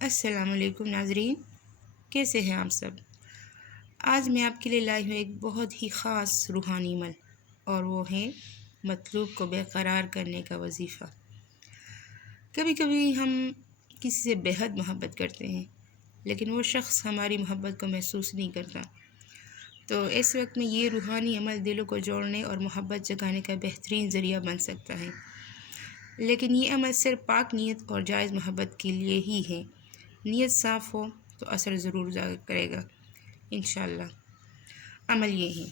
السلام علیکم ناظرین، کیسے ہیں آپ سب؟ آج میں آپ کے لیے لائی ہوں ایک بہت ہی خاص روحانی عمل، اور وہ ہے مطلوب کو برقرار کرنے کا وظیفہ۔ کبھی کبھی ہم کسی سے بے حد محبت کرتے ہیں، لیکن وہ شخص ہماری محبت کو محسوس نہیں کرتا۔ تو اس وقت میں یہ روحانی عمل دلوں کو جوڑنے اور محبت جگانے کا بہترین ذریعہ بن سکتا ہے۔ لیکن یہ عمل صرف پاک نیت اور جائز محبت کے لیے ہی ہے۔ نیت صاف ہو تو اثر ضرور ظاہر کرے گا انشاءاللہ۔ عمل یہ ہے،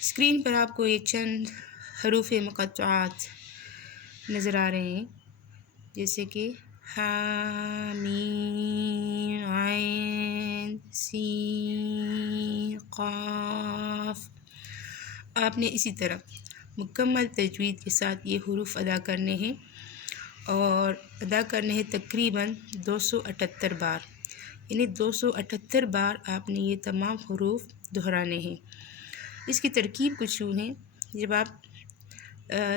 اسکرین پر آپ کو یہ چند حروف مقطعات نظر آ رہے ہیں، جیسے کہ ح م ع س ق۔ آپ نے اسی طرح مکمل تجوید کے ساتھ یہ حروف ادا کرنے ہیں، اور ادا کرنے ہیں تقریباً 278 بار، یعنی 278 بار آپ نے یہ تمام حروف دہرانے ہیں۔ اس کی ترکیب کچھ یوں ہے: جب آپ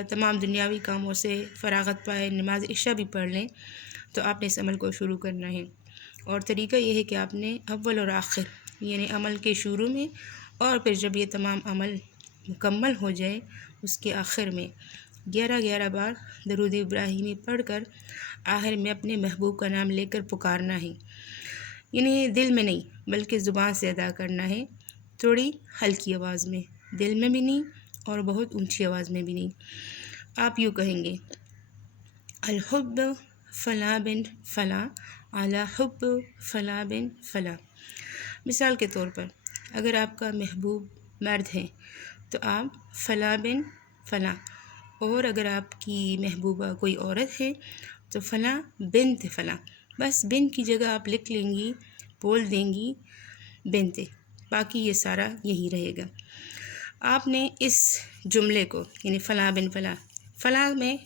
تمام دنیاوی کاموں سے فراغت پائے، نماز عشاء بھی پڑھ لیں، تو آپ نے اس عمل کو شروع کرنا ہے۔ اور طریقہ یہ ہے کہ آپ نے اول اور آخر، یعنی عمل کے شروع میں، اور پھر جب یہ تمام عمل مکمل ہو جائے اس کے آخر میں 11 بار درود ابراہیمی پڑھ کر آخر میں اپنے محبوب کا نام لے کر پکارنا ہے، یعنی دل میں نہیں بلکہ زبان سے ادا کرنا ہے، تھوڑی ہلکی آواز میں، دل میں بھی نہیں اور بہت اونچی آواز میں بھی نہیں۔ آپ یوں کہیں گے: الحب فلاں بن فلاں علی حب فلاں بن فلاں۔ مثال کے طور پر، اگر آپ کا محبوب مرد ہے تو آپ فلاں بن فلاں، اور اگر آپ کی محبوبہ کوئی عورت ہے تو فلاں بنت فلاں۔ بس بنت کی جگہ آپ لکھ لیں گی، بول دیں گی بنت، باقی یہ سارا یہی رہے گا۔ آپ نے اس جملے کو، یعنی فلاں بن فلاں، فلاں میں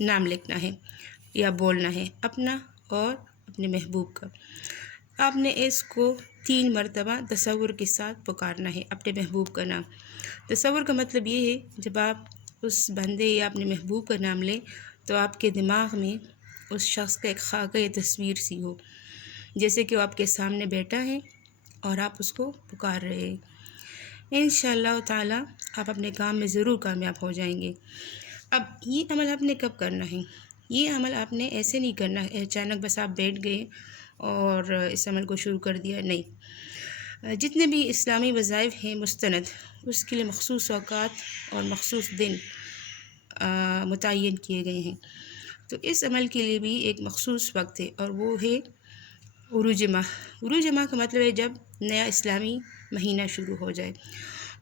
نام لکھنا ہے یا بولنا ہے اپنا اور اپنے محبوب کا۔ آپ نے اس کو 3 مرتبہ تصور کے ساتھ پکارنا ہے، اپنے محبوب کا نام۔ تصور کا مطلب یہ ہے، جب آپ اس بندے یا اپنے محبوب کا نام لیں تو آپ کے دماغ میں اس شخص کا ایک خاکہ یا تصویر سی ہو، جیسے کہ وہ آپ کے سامنے بیٹھا ہے اور آپ اس کو پکار رہے ہیں۔ انشاءاللہ تعالی آپ اپنے کام میں ضرور کامیاب ہو جائیں گے۔ اب یہ عمل آپ نے کب کرنا ہے؟ یہ عمل آپ نے ایسے نہیں کرنا ہے اچانک بس آپ بیٹھ گئے اور اس عمل کو شروع کر دیا، نہیں۔ جتنے بھی اسلامی وظائف ہیں مستند، اس کے لیے مخصوص اوقات اور مخصوص دن متعین کیے گئے ہیں۔ تو اس عمل کے لیے بھی ایک مخصوص وقت ہے، اور وہ ہے عروج ماہ۔ عروج ماہ کا مطلب ہے جب نیا اسلامی مہینہ شروع ہو جائے،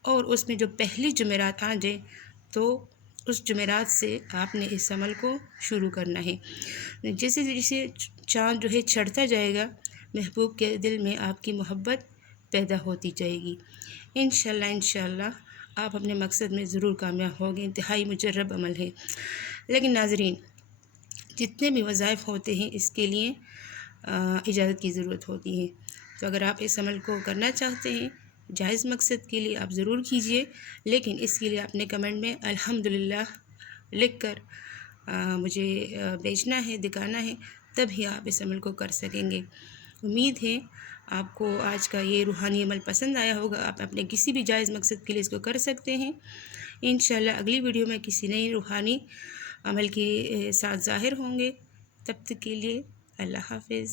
اور اس میں جو پہلی جمعرات آ جائے تو اس جمعرات سے آپ نے اس عمل کو شروع کرنا ہے۔ جیسے جیسے چاند جو ہے چڑھتا جائے گا، محبوب کے دل میں آپ کی محبت پیدا ہوتی جائے گی۔ انشاءاللہ آپ اپنے مقصد میں ضرور کامیاب ہوگے۔ انتہائی مجرب عمل ہے۔ لیکن ناظرین، جتنے بھی وظائف ہوتے ہیں اس کے لیے اجازت کی ضرورت ہوتی ہے۔ تو اگر آپ اس عمل کو کرنا چاہتے ہیں جائز مقصد کے لیے، آپ ضرور کیجئے، لیکن اس کے لیے آپ نے کمنٹ میں الحمدللہ لکھ کر مجھے بھیجنا ہے، دکھانا ہے، تب ہی آپ اس عمل کو کر سکیں گے۔ امید ہے آپ کو آج کا یہ روحانی عمل پسند آیا ہوگا۔ آپ اپنے کسی بھی جائز مقصد کے لیے اس کو کر سکتے ہیں۔ انشاءاللہ اگلی ویڈیو میں کسی نئی روحانی عمل کے ساتھ ظاہر ہوں گے۔ تب تک کے لیے اللہ حافظ۔